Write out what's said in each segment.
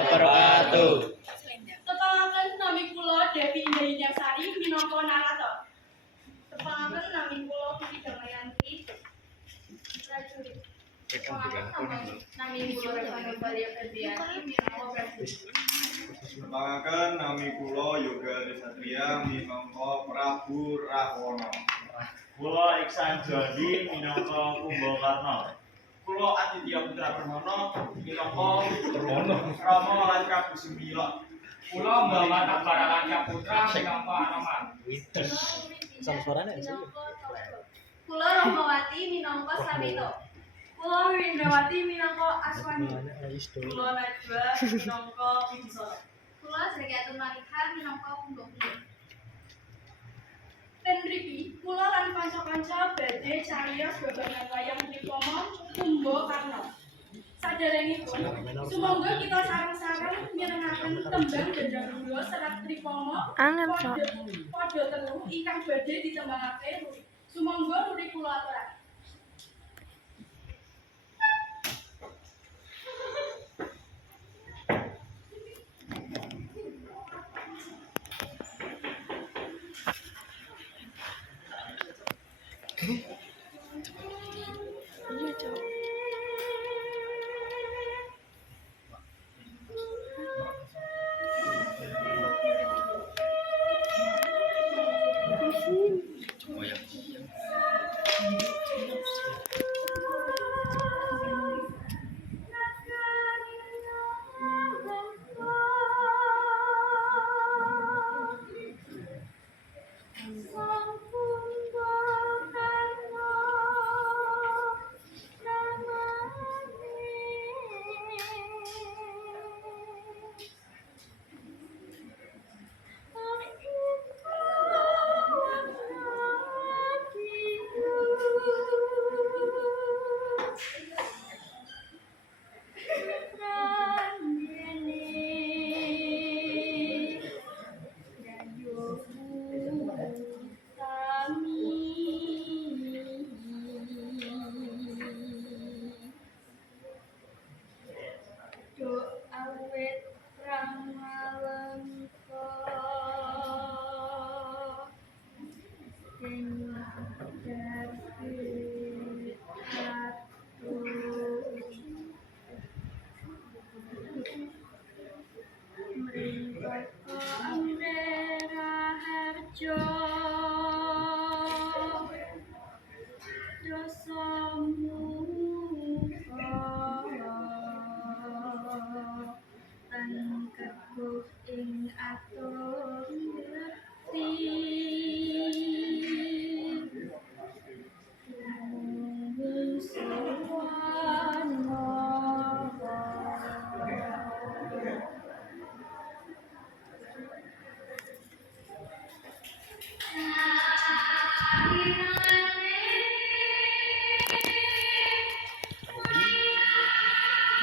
Wabarakatuh. Kepangaken nami kula Devi Indah minangka narator. Kepangaken nami kula Putri Damayanti prajurit. Kepangaken nami kula Revano Balia Febriani minangka prajurit. Kepangaken nami kula Yoga Desatria minangka Prabu Rahwana. Kula Iksan Jodi minangka Kumbakarna. Kula Aditya Putra Permono minangka Rama lan Prabu Sumbila. Kula Mbak Baralanca Putra minangka Anoman. Suaranya sih. Kula Rahmawati minangka Sabito. Kula Windrawati minangka Aswani. Kula Najwa minangka Wibisono. Kula Zakiatun Malika minangka Punggokni. Ten mriki kula lan kanca-kanca badhe cariyos babagan wayang Trikoma Kumbakarna. Saderengipun sumangga kita sareng-sareng mirengaken tembang Dendra serat Trikoma padha telu ingkang badhe ditembangake sumangga nuli kula aturaken.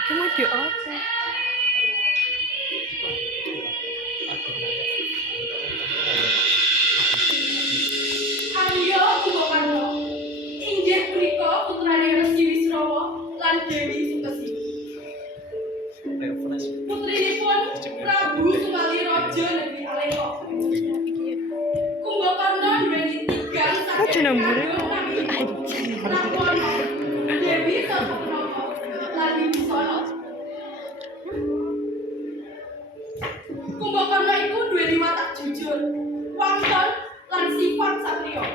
Kamu di apa? Arya Kumbakarna inggih punika putrane Resi Wisrawa lan Dewi Sukesi. Putrinipun Prabu Sumali Raja Negeri Alengka. Kumbakarna nduweni tigang saking Rahwana, Dewi Sarwanapa lan Wibisono. Kumbakarna iku nduweni watak jujur, wangsul lan sifat satriya.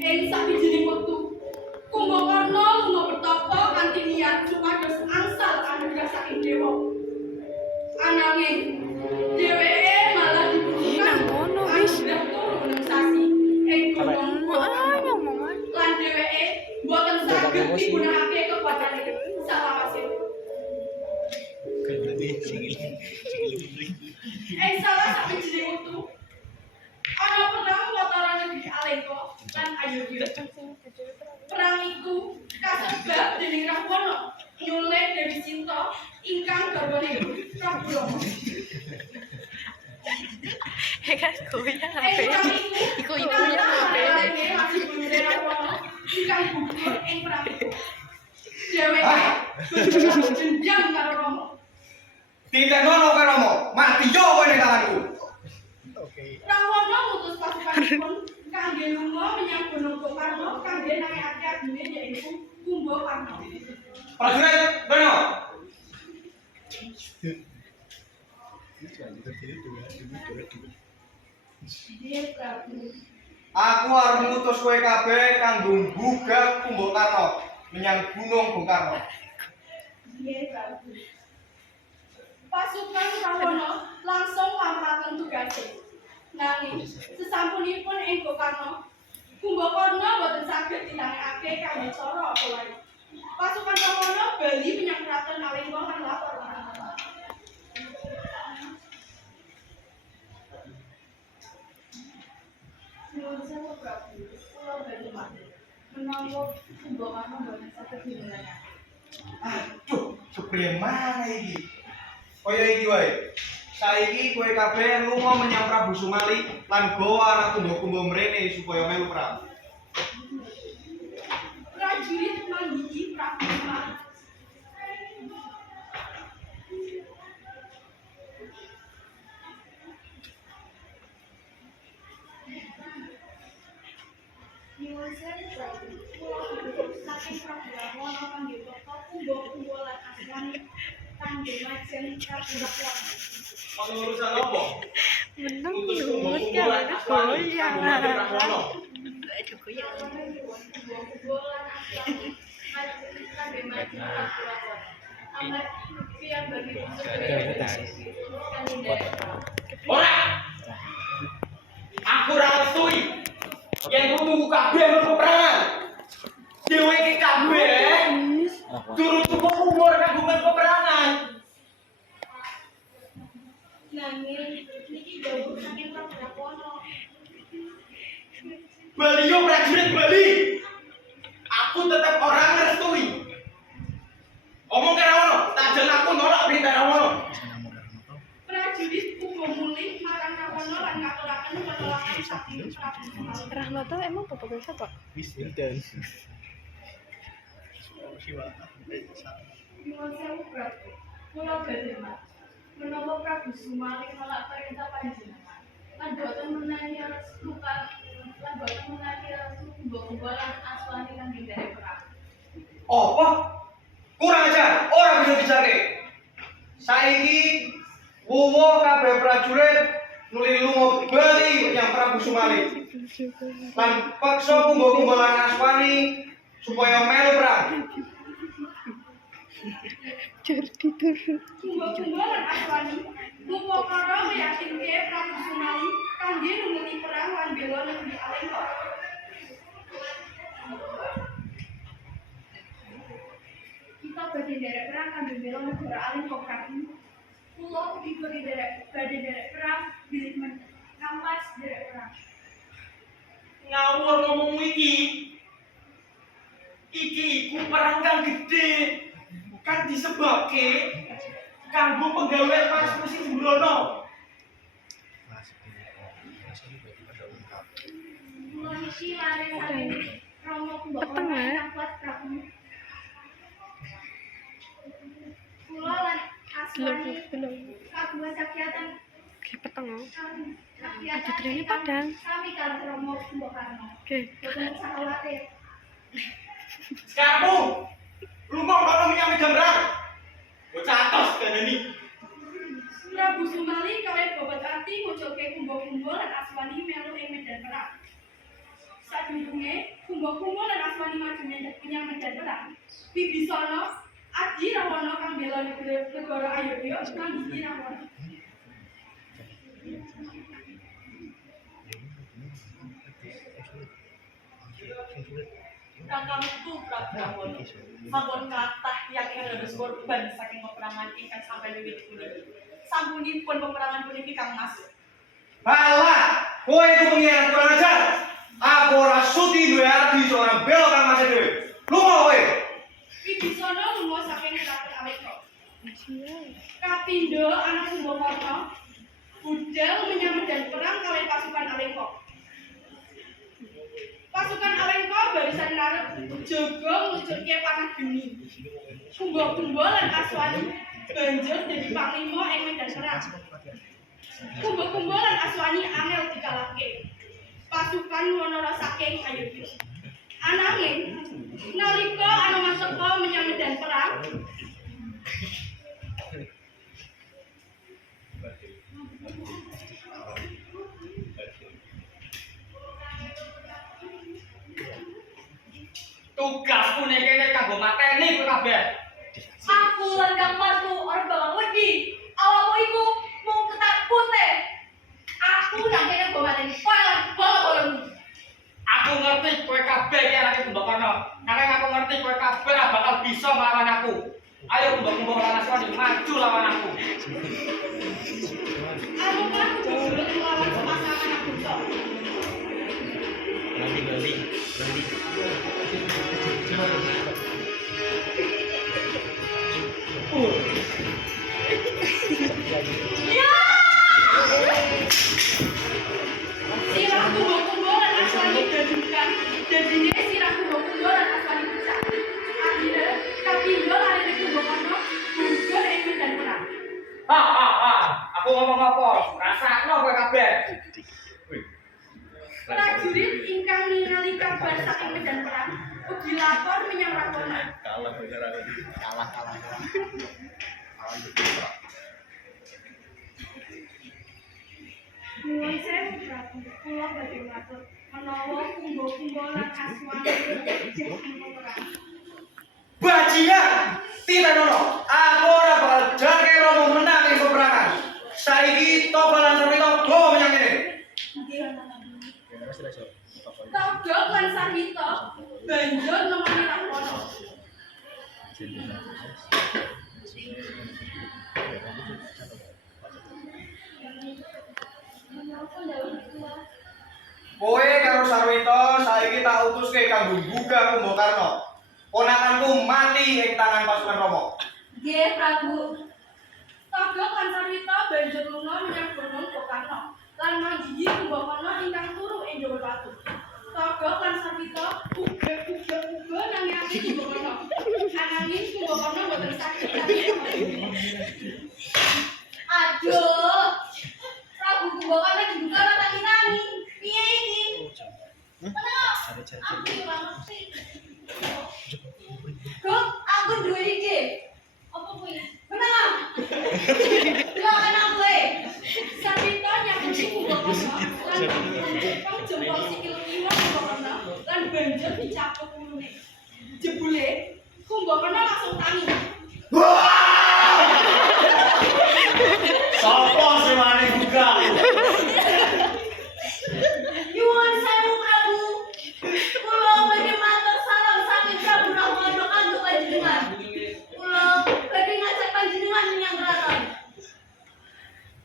Ing sawijining wektu, Kumbakarna lunga bertapa kanthi niat supados angsal anugrah saking dewa. Ananging dheweke malah dibutuhkan anugrah turun sasi ing gunung lan dheweke boten saged migunakake kekuatane salawasipun. Ing salah sawijining wektu ana perang watara negeri Alengka lan Ayodhya. Perang iku kasebat dening Rahwana nyulik Dewi Sinta ingkang garwane Prabu Rama. Kan goyang Ing perang iku goyang apa? Rahwana ingkang gugur ing perang iku. Dheweke berjenjang karo Rama. Ditenono kowe Rama, mati yo kowe ning tanganku. Rawana ngutus pasukanipun kangge lunga menyang Gunung Gokarno kangge nangekake adune yaiku Kumbakarna. Prajurit, kono. Nggih, Prabu. Aku arep ngutus kowe kabeh kanggo mbugak Kumbakarna menyang Gunung Gokarno. Nggih, Prabu. Pasukan Rawana langsung lampahaken tugase. Nanging sesampunipun ing Gokarna, Kumbakarna boten saged dinangekake kanthi cara apa wae. Pasukan Rawana bali menyang Kraton Alengka lan lapor marang Rama. Nuwun sewu Prabu, kula badhe mati. Menawa Kumbakarna boten saged dinangekake. Aduh, kepriye maneh iki? Kaya iki wae. Saiki kowe kabeh lunga menyang Prabu Sumali lan gawa anak kumba-kumba mrene supaya melu perang. Prajurit mandiki Prabu Sumali. Nyuwun sewu Prabu, kula saking Prabu Rawana kangge teka kumba-kumba lan asmani kangge majeng Prabu Rawana. Ono urusan apa? Menang Utus yuk, kumba-kumba kan lan Aswani goyang. kanggo nyerang Rawana. Aduh, goyang. Kumba-kumba lan asmani majeng kangge majeng Prabu Rawana. Amat pian bagi Ora. Aku ora ngerti. Yen kudu kabeh mlebu peperangan. Dewe iki kabeh durung cukup umur kanggo mlebu peperangan. nanging niki jauh saking Prabu Rawana. Bali yo prajurit Bali. Aku tetap orang ngerestui. Omong ke Rawana, tak jen aku nolak perintah Rawana. Prajurit uga mulih marang Rawana lan ngaturaken penolakan saking Prabu Sumali. Rahmata emang bapaknya siapa? Nyuwun sewu Prabu, kula badhe mati. Menawa Prabu Sumali nolak perintah panjenengan, lan boten menawi luka lan boten menawi kumba-kumba lan aswani kang nderek perang. Apa? Kurang ajar, ora bisa bicara. Saiki wuwo kabeh prajurit nuli lunga bali menyang Prabu Sumali. Lan paksa kumba-kumba lan aswani supaya melu perang. Jadi turun. Kumba-kumba lan aswani Kumbakarna meyakinke Prabu Sumali kangge nulungi perang lan bela negeri Alengka. Kita badhe nderek perang kangge bela negara Alengka Prabu. Kula uga badhe nderek perang bilih ngampas nderek perang. Ngawur ngomong iki. Iki iku perang kang gedhe. Kan disebabke kanggo penggawean Mas Musi Sembrono. Kula niki lare saking Rama Kumbakarna ingkang kuat Prabu. Kula lan aswani kagungan sakyatan Peteng. sakyatan Trene padang. kami karo Rama Kumbakarna. Oke. Boten usah khawatir. Sekarang lu mau nolong menyang medan perang. Bocah atos kandhani. Prabu Sumali kaliyan bobot ati nguculke kumba-kumba lan aswani melu ing medan perang. Sadurunge kumba-kumba lan aswani maju menyang medan perang, Wibisana Adi Rawana kang bela negara Ayodya nandingi Rawana. Kakangku Prabu Rawana sampun kathah tiyang dados korban saking peperangan ingkang sampai wiwit puniki. Sampunipun peperangan puniki Kang Mas. Halah, kowe iku pengiran kurang ajar. Aku ora sudi duwe arti seorang bela kang Mas dhewe. Lunga kowe. Wibisana lunga saking Kraton Alengka. Kapindo anak Kumbakarna budal menyang medan perang kaliyan pasukan Alengka. Pasukan Alengka barisan ngarep jaga ngluncurke panah geni. Kumba-kumba lan aswani banjur dadi panglima ing medan perang. Kumbo-kumbo lan Aswani angel dikalahke. Pasukan Wanara saking Ayodhya. Ananging nalika Anoman teka menyang medan perang, Tugasku ning kene kanggo mateni kowe kabeh. Aku lan Kang Martu ora bakal wedi. Awakmu iku mung ketakute. Aku nang kene go mateni bolong-bolong. Aku ngerti kowe kabeh iki anake Kumbakarna. Nanging aku ngerti kowe kabeh ora bakal bisa nglawan aku. Ayo Kumba-kumba lan Aswani maju lawan aku. Anoman kudu melawan pasangan aku tok. Gali. Sirah kumbo-kumbo lan Aswani gadukan. Dadine sirah kumbo-kumbo lan Aswani pecah. Akhire kapindo lari Kumbakarna gugur ing medan perang. Aku ngomong apa? Rasakno kowe kabeh. Prajurit ingkang ningali kabar saking medan perang ugi lapor menyang Rakwana. Kalah. Nuwun sewu Prabu, kula badhe matur menawa kumbo-kumbo lan Aswani jeng perang. Bajingan, tidak nono. Aku ora bakal jake romo menang ing peperangan. Saiki Toba lan Sarwito go menyang kene. Togok lan Sarwito banjur nemoni Rakwana. Kowe karo Sarwito saiki tak utuske kanggo mbugah Kumbakarna. Ponakanku mati ing tangan pasukan Rama. Nggih, Prabu. Togok lan Sarwito banjur lunga menyang Gunung Gokarna lan manggihi Kumbakarna ingkang turu ing dhuwur watu. Togok lan Sarwito uga nangingake Kumbakarna. Ananging Kumbakarna boten saged Aduh. Prabu Kumbakarna dibuka ora tangi-tangi. Piye iki? Tenang. Aku ora ngerti. Kok aku duwe ide. Apa kuwi? Menang. Silakan aku e. Sarwito nyakuti Kumbakarna lan ngepang jempol sikil kiwa Kumbakarna lan banjur dicapuk ulune. Jebule Kumbakarna langsung tangi. Sopo sing wani buka? Nyuwun sewu Prabu. Kula badhe matur salam saking Prabu Rahwana kanggo panjenengan. Kula badhe ngajak panjenengan menyang kraton.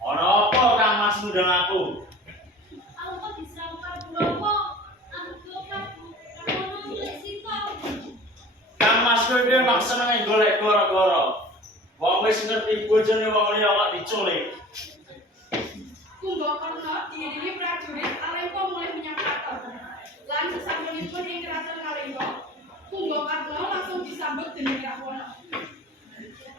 Ana apa Kang Mas ngundang aku? Aku kok diserang Prabu Rahwana. Aku kok Prabu Rahwana golek sita. Kang Mas kowe iki mak seneng golek gara-gara. Wong wis ngerti bojone wong liya kok diculik. Kumbakarna diiringi prajurit Alengka mulai menyang kraton. Lan sesampunipun ing kraton Alengka, Kumbakarna langsung disambut dening Rakwana.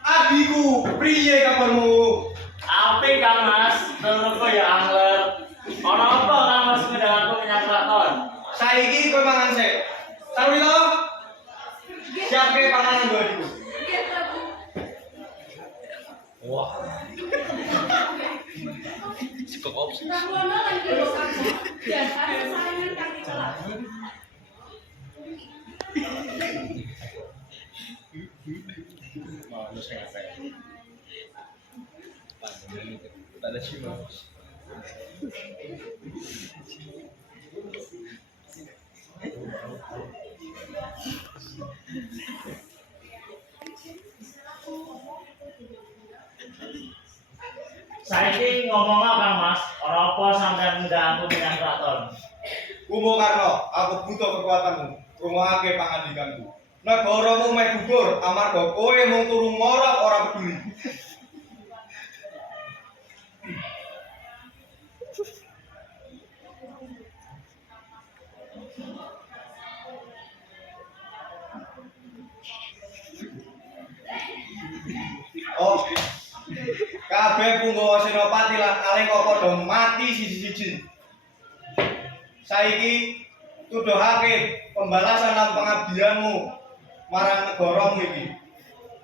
Adikku, priye kabarmu? Apik Kang Mas, terus ya angler. Ana apa Kang Mas ngundang aku menyang kraton? Saiki kowe mangan sik. Sarwito, siapke panganan nggo adikku. Nggih, Prabu. Wah. Cukup opsi. Rakwana lan Kumbakarna dasar saringan kanthi celah. Mau lu saya apa? Tak ada sih mau. Saiki ngomong Kang Mas, ora apa sampeyan ngundang aku menyang kraton. Kumbakarna, aku butuh kekuatanmu. Rungokake pangandikanku. Negaramu meh gugur amarga kowe mung turu ngorok ora peduli. Oh, kabeh Punggawa Senopati lan Alengka padha mati siji-siji. Saiki tuduhake pembalasan lan pengabdianmu marang negaramu iki.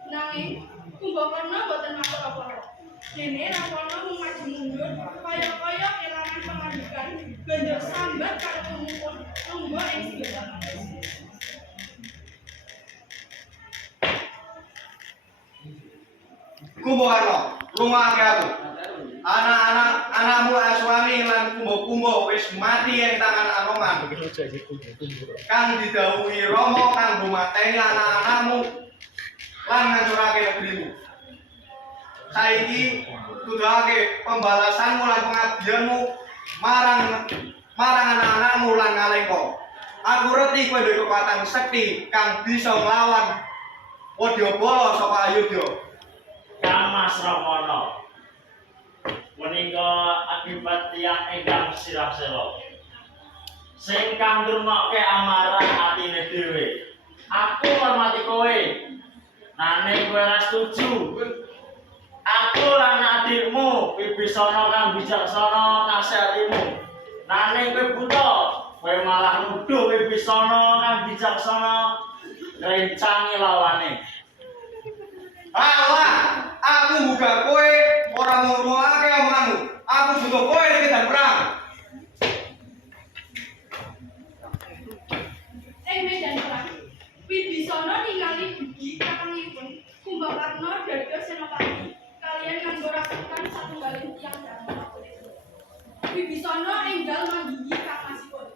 Nanging Kumbakarna boten matur apa-apa. Dene Rawana maju mundur kaya-kaya kelangan pengadukan banjur sambat karo pemukul lungguh ing singgah. Kumbakarna, lungaake aku. Anakmu Aswani lan kumba-kumba wis mati ing tangan Anoman. Kang didhawuhi Rama kanggo mateni anak-anakmu lan ngancurake negerimu. Saiki tuduhake pembalasanmu lan pengabdianmu marang anak-anakmu lan Alengka. Aku reti kowe duwe kekuatan sekti kang bisa nglawan Wadyabala saka Ayodya. Kang Mas Rawana menika akibat tiyang ingkang sirah-sira sing kang ngrungokke amarah atine dhewe. Aku ngormati kowe nanging kowe ora setuju. Aku lan adikmu Wibisana kang bijaksana nasihatimu nanging kowe buta. Kowe malah nuduh Wibisana kang bijaksana rencangi lawane. Alah, aku buka kowe ora mau ngrungokake omonganmu. Aku butuh kowe ning medan perang. Ing medan perang, Wibisana ningali dugi kakangipun Kumbakarna dados senopati kaliyan nganggo rasukan satunggaling tiyang Dharma. Wibisana enggal manggihi kangmasipun.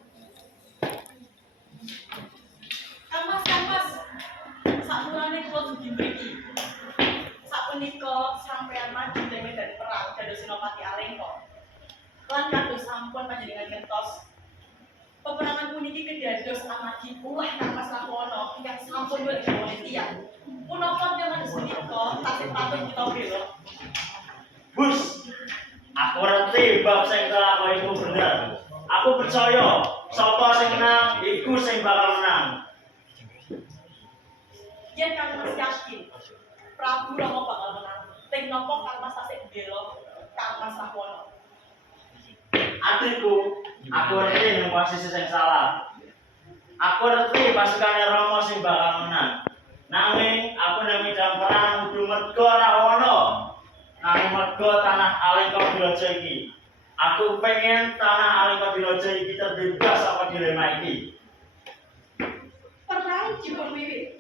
Kang Mas, sakurane kula dugi mriki. Sapunika sampeyan maju ing medan perang dados Senopati Alengka. Lan kados sampun panjenengan ngertos. Peperangan puniki kedados amargi ulah Kang Mas Rawana ingkang sampun dilawan tiyang. Punapa jaman punika tasih patut kita bela. Bus, aku ngerti bab sing kelakon iku bener. Aku percaya sapa sing menang iku sing bakal menang. Yen Kang Mas yakin Prabu Rama bakal menang, ting napa Kang Mas tasih bela Kang Mas Rawana. Adikku, aku ngerti ning posisi sing salah. Aku ngerti pasukane Rama sing bakal menang. Nanging aku nang medan perang kudu mergo Rawana. Nanging mergo tanah Alengka Dilaja iki. Aku pengen tanah Alengka Dilaja iki terbebas saka dilema iki. Perang dipun wiwit.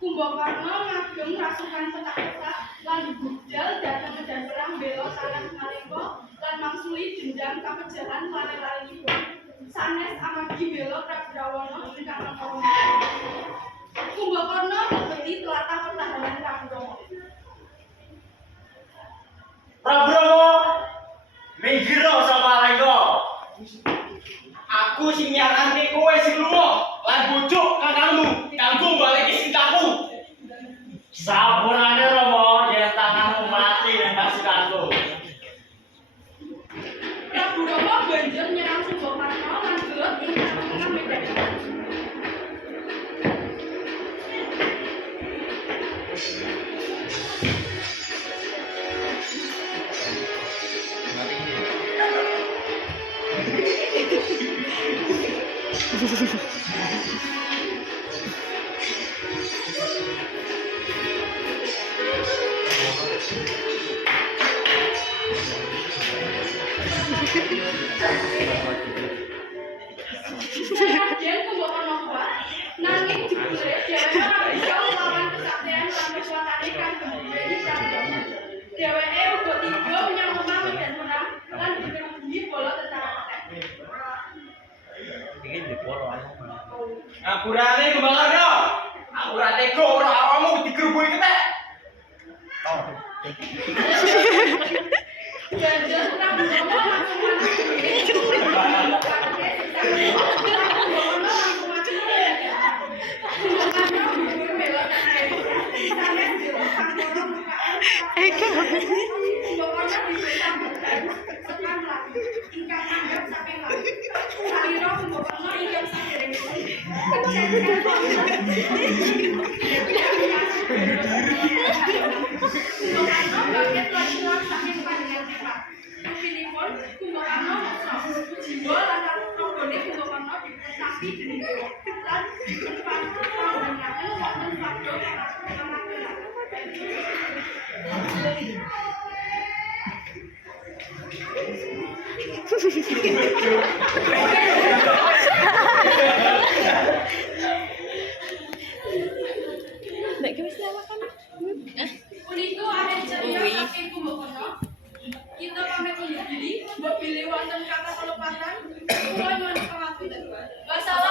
Kumbakarna ngagem rasukan petak-petak lan budal dhateng medan perang bela tanah Alengka lan mangsuli dendam kapejahan lare-larenipun. Sanes amargi bela Prabu Rawana ingkang nangkawon. Kumbakarna ngebeti tlatah pertahanan Prabu Rama. Prabu Rama minggiro saka Alengka. Aku sing nyarane kowe sing lunga lan bujuk kakangmu kanggo mbaleki sintaku. Sampurane Rama yen tanganmu mati ning pasukanku. Prabu Rama banjur nyerang Kumbakarna lan gelut ing tengah medan perang. Senajan Kumbakarna kuat, nanging jebule dheweke ora bisa nglawan kesaktian lan kekuatane kang gembira Prabu. Dheweke uga tiba menyang omah medan perang lan dikerugi bola tentara akeh. Iki dipolo ae. Ngapurane Kumbakarna. Aku ora tega ora awakmu digerubuhi ketek. Banjur Prabu Rama langsung maju Kumbakarna bakit lan saking panjenengan tipat. Rupinipun Kumbakarna moksa. Jiwa lan ranggone Kumbakarna dipetapi dening dewa. Lan dipunpanggihaken wonten wadya kamagelan. Nek wis makan. Punika akhir cerita saking Kumbakarna. Kita pamit undur diri, mbok bilih wonten kata kelepatan. Kula nyuwun pangapunten. Wassalamualaikum.